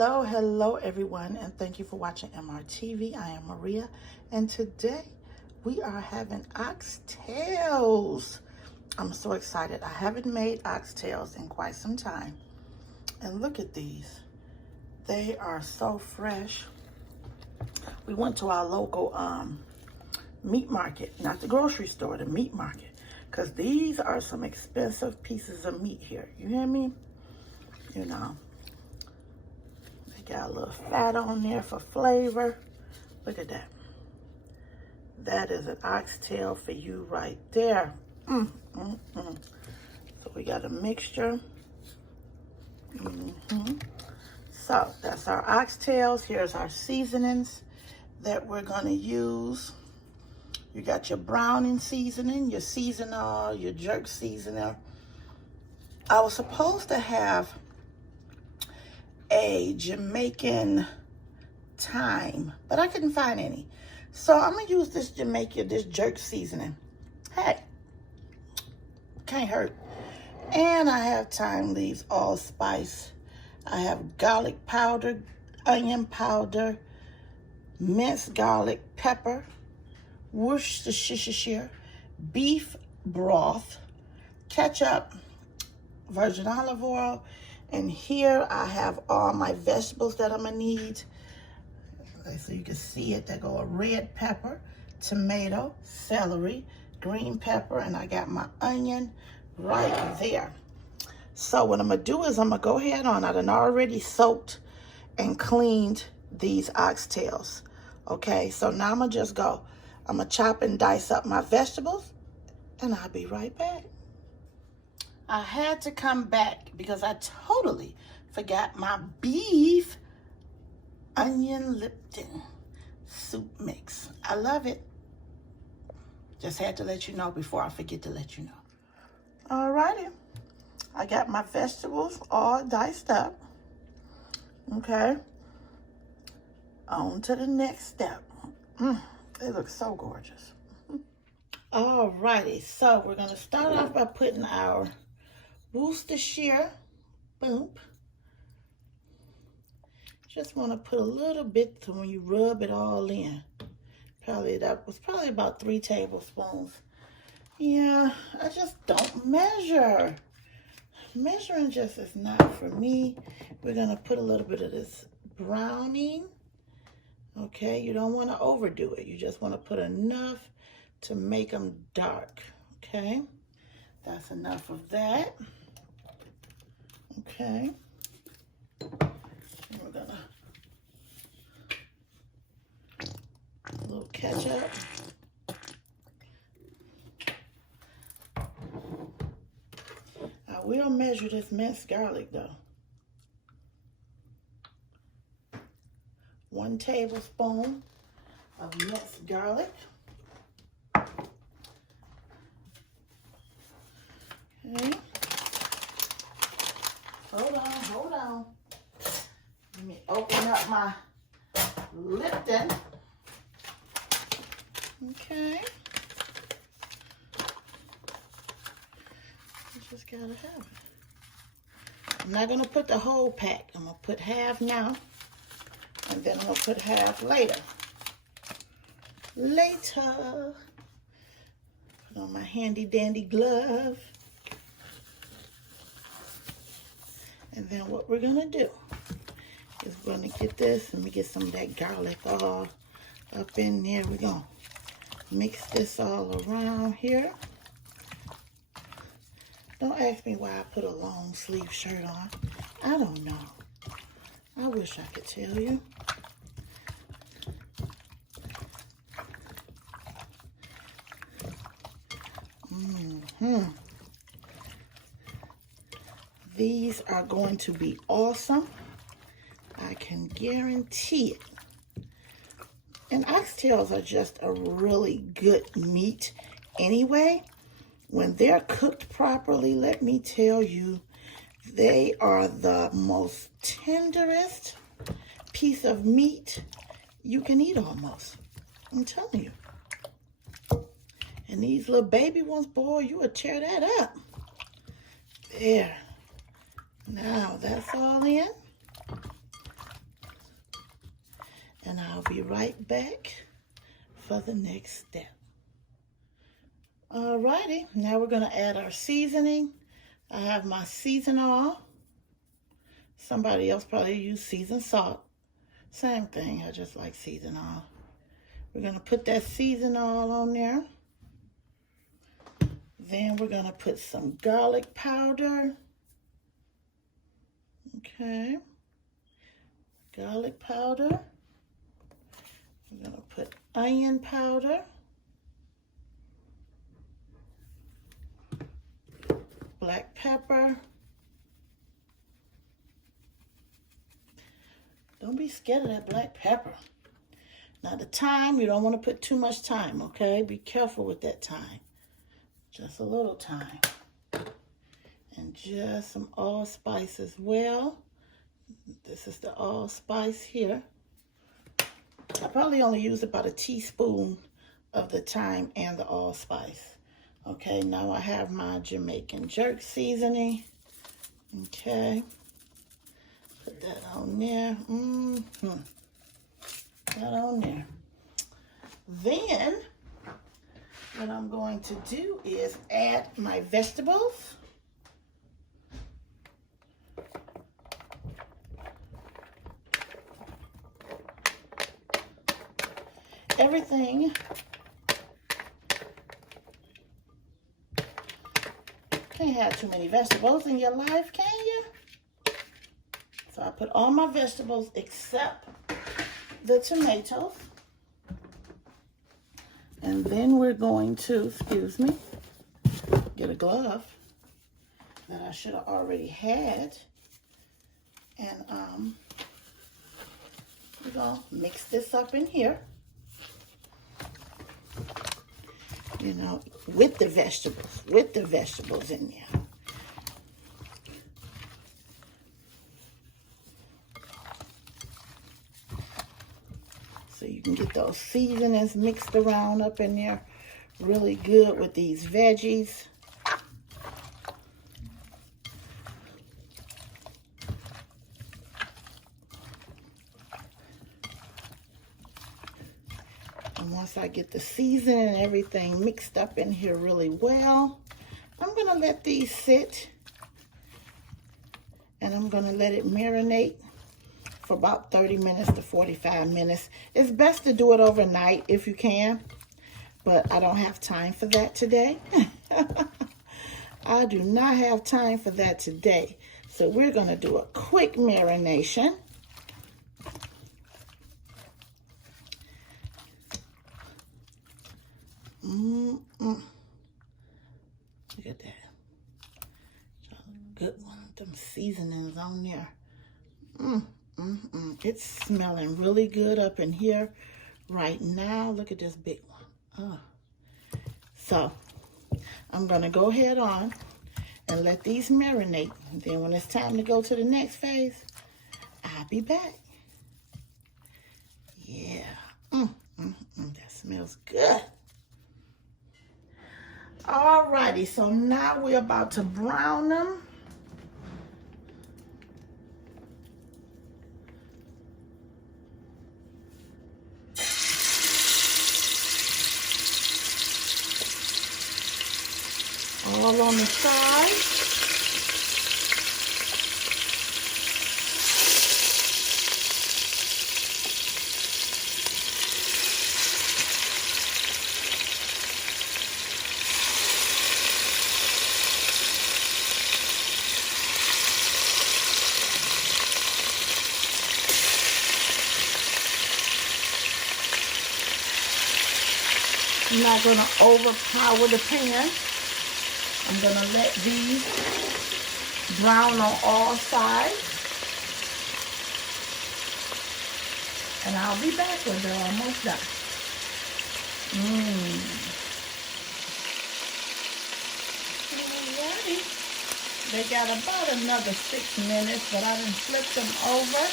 Hello everyone, and thank you for watching MRTV. I am Maria, and today we are having oxtails. I'm so excited. I haven't made oxtails in quite some time, and look at these. They are so fresh. We went to our local meat market, not the grocery store, the meat market, because these are some expensive pieces of meat here. You hear me? You know, they got a little fat on there for flavor. Look at that. That is an oxtail for you right there. So we got a mixture. So that's our oxtails. Here's our seasonings that we're gonna use. You got your browning seasoning, your seasonal, your jerk seasoning. I was supposed to have a Jamaican thyme, but I couldn't find any. So I'm gonna use this this jerk seasoning. Hey, can't hurt. And I have thyme leaves, allspice. I have garlic powder, onion powder, minced garlic, pepper, Worcestershire, beef broth, ketchup, virgin olive oil, and here I have all my vegetables that I'm gonna need. So you can see it. There go a red pepper, tomato, celery, green pepper, and I got my onion right there. So what I'm gonna do is I'm gonna go ahead on. I done already soaked and cleaned these oxtails. Okay, so now I'm gonna just go. I'm gonna chop and dice up my vegetables, and I'll be right back. I had to come back because I totally forgot my beef onion Lipton soup mix. I love it. Just had to let you know before I forget to let you know. Alrighty. I got my vegetables all diced up. Okay. On to the next step. They look so gorgeous. Alrighty. So we're going to start off by putting our Worcestershire, boom. Just want to put a little bit so when you rub it all in. That was probably about 3 tablespoons. Yeah, I just don't measure. Measuring just is not for me. We're going to put a little bit of this browning. Okay, you don't want to overdo it. You just want to put enough to make them dark. Okay, that's enough of that. Okay, and we're gonna a little ketchup. I will measure this minced garlic though. 1 tablespoon of minced garlic. Okay. Hold on. Let me open up my Lipton. Okay. You just gotta have it. I'm not gonna put the whole pack. I'm gonna put half now, and then I'm gonna put half later. Put on my handy dandy glove. And then what we're gonna do is we're gonna get this. Let me get some of that garlic all up in there. We're gonna mix this all around here. Don't ask me why I put a long sleeve shirt on. I don't know. I wish I could tell you. These are going to be awesome. I can guarantee it. And oxtails are just a really good meat anyway. When they're cooked properly, let me tell you, they are the most tenderest piece of meat you can eat almost. I'm telling you. And these little baby ones, boy, you would tear that up. There. Now that's all in. and I'll be right back for the next step. Alrighty, now we're going to add our seasoning. I have my seasoned oil. Somebody else probably use seasoned salt. Same thing, I just like seasoned oil. We're going to put that seasoned oil on there. Then we're going to put some garlic powder. Okay. Garlic powder. We're going to put onion powder. Black pepper. Don't be scared of that black pepper. Now the thyme, you don't want to put too much thyme, okay? Be careful with that thyme. Just a little thyme. And just some allspice as well. This is the allspice here. I probably only use about a teaspoon of the thyme and the allspice. Okay, now I have my Jamaican jerk seasoning. Okay. Put that on there. That on there. Then, what I'm going to do is add my vegetables. Everything. Can't have too many vegetables in your life, can you? So I put all my vegetables except the tomatoes. And then we're going to, excuse me, get a glove that I should have already had. And we're going to mix this up in here. You know, with the vegetables in there. So you can get those seasonings mixed around up in there really good with these veggies. And once I get the seasoning and everything mixed up in here really well, I'm going to let these sit. And I'm going to let it marinate for about 30 minutes to 45 minutes. It's best to do it overnight if you can, but I don't have time for that today. I do not have time for that today. So we're going to do a quick marination. Look at that. Good one. Them seasonings on there. It's smelling really good up in here right now. Look at this big one. So I'm going to go ahead on and let these marinate. And then when it's time to go to the next phase, I'll be back. Yeah. That smells good. Alrighty, so now we're about to brown them. All on the side. I'm not going to overpower the pan. I'm going to let these brown on all sides. And I'll be back when they're almost done. Alrighty. They got about another 6 minutes, but I done flipped them over.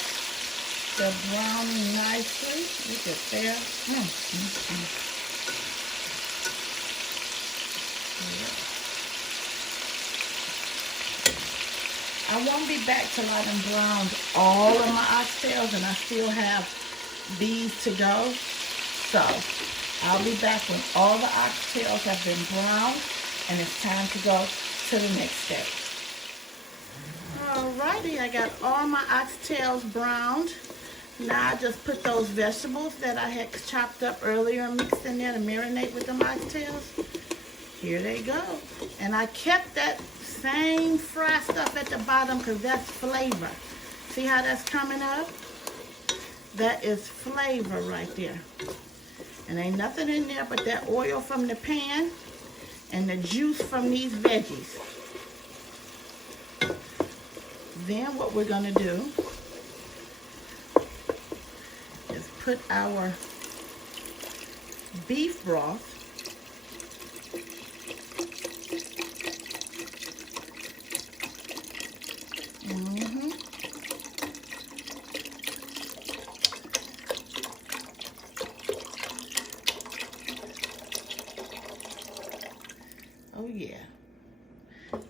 They're browning nicely. Look at there. I won't be back till I done browned all of my oxtails, and I still have these to go. So I'll be back when all the oxtails have been browned and it's time to go to the next step. Alrighty, I got all my oxtails browned. Now I just put those vegetables that I had chopped up earlier and mixed in there to marinate with the oxtails. Here they go. And I kept that same fried stuff at the bottom because that's flavor. See how that's coming up? That is flavor right there. And ain't nothing in there but that oil from the pan and the juice from these veggies. Then what we're gonna do is put our beef broth oh yeah,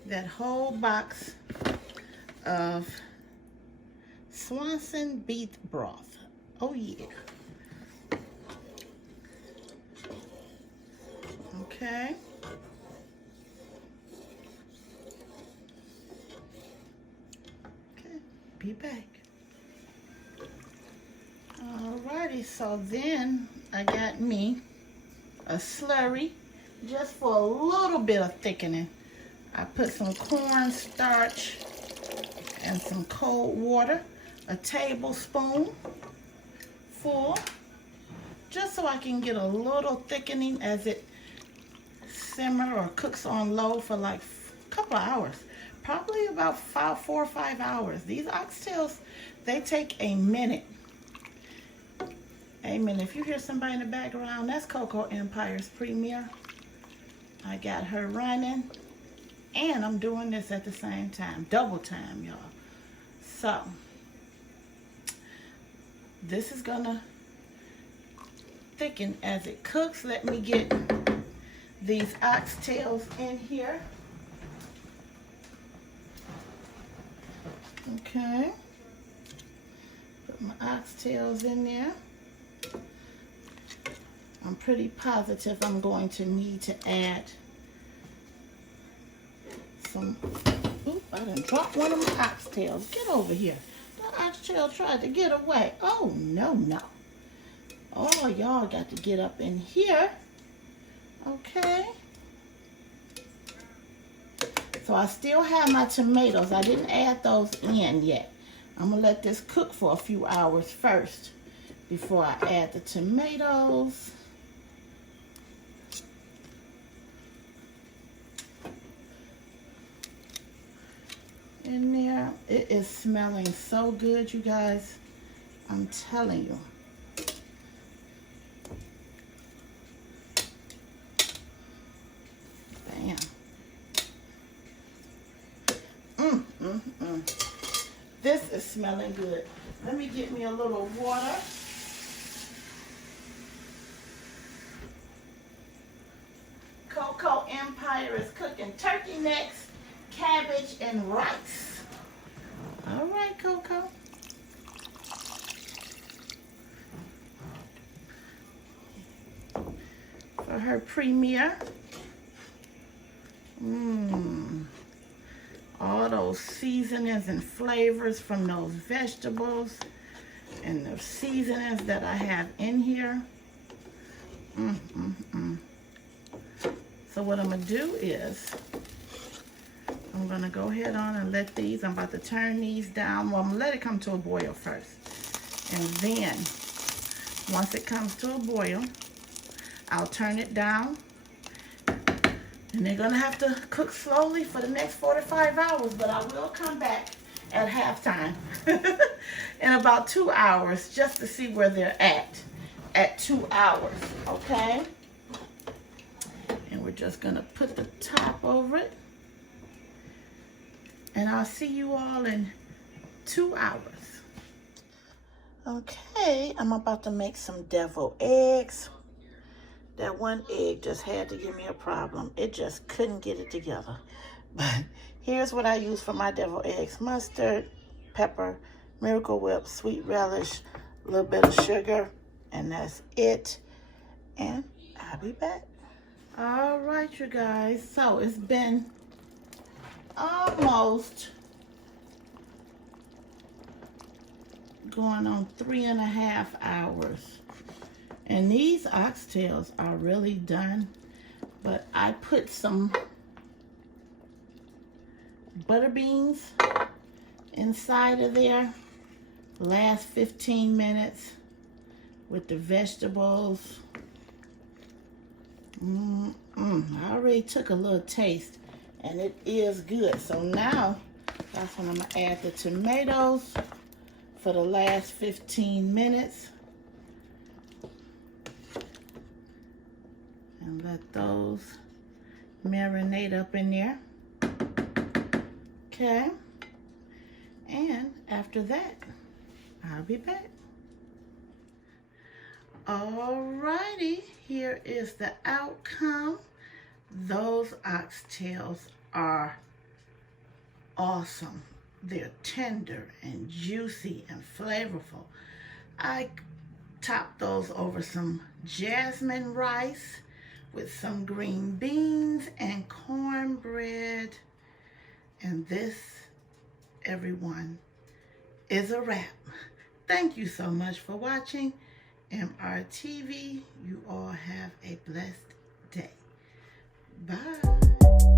that whole box of Swanson beef broth. Oh yeah. Okay. Okay, be back. Alrighty, so then I got me a slurry just for a little bit of thickening. I put some cornstarch and some cold water, a tablespoon full, just so I can get a little thickening as it simmer or cooks on low for like a couple of hours, probably about 4 or 5 hours. These oxtails, they take a minute. If you hear somebody in the background, that's Coco Empire's premiere. I got her running, and I'm doing this at the same time, double time, y'all. So this is gonna thicken as it cooks. Let me get these oxtails in here. Okay, put my oxtails in there. I'm pretty positive I'm going to need to add some. Oop, I done dropped one of my oxtails. Get over here. The oxtail tried to get away. Oh, no, no. Oh, y'all got to get up in here. Okay. So I still have my tomatoes. I didn't add those in yet. I'm going to let this cook for a few hours first before I add the tomatoes. In there. It is smelling so good, you guys. I'm telling you. Bam. This is smelling good. Let me get me a little water. Coco Empire is cooking turkey necks, cabbage, and rice. All right, Coco. For her premiere. All those seasonings and flavors from those vegetables and the seasonings that I have in here. So what I'm gonna do is I'm gonna go ahead on and let these, I'm about to turn these down. Well, I'm gonna let it come to a boil first. And then once it comes to a boil, I'll turn it down. And they're gonna have to cook slowly for the next 4 to 5 hours, but I will come back at halftime in about 2 hours just to see where they're at 2 hours, okay? And we're just gonna put the top over it. And I'll see you all in 2 hours. Okay, I'm about to make some deviled eggs. That one egg just had to give me a problem. It just couldn't get it together. But here's what I use for my deviled eggs. Mustard, pepper, Miracle Whip, sweet relish, a little bit of sugar, and that's it. And I'll be back. All right, you guys. So it's been almost going on 3.5 hours. And these oxtails are really done. But I put some butter beans inside of there last 15 minutes with the vegetables. I already took a little taste and it is good. So now that's when I'm gonna add the tomatoes for the last 15 minutes and let those marinate up in there. Okay, and after that I'll be back. Alrighty, here is the outcome. Those oxtails are awesome. They're tender and juicy and flavorful. I topped those over some jasmine rice with some green beans and cornbread. And this, everyone, is a wrap. Thank you so much for watching MRTV. You all have a blessed day. Bye.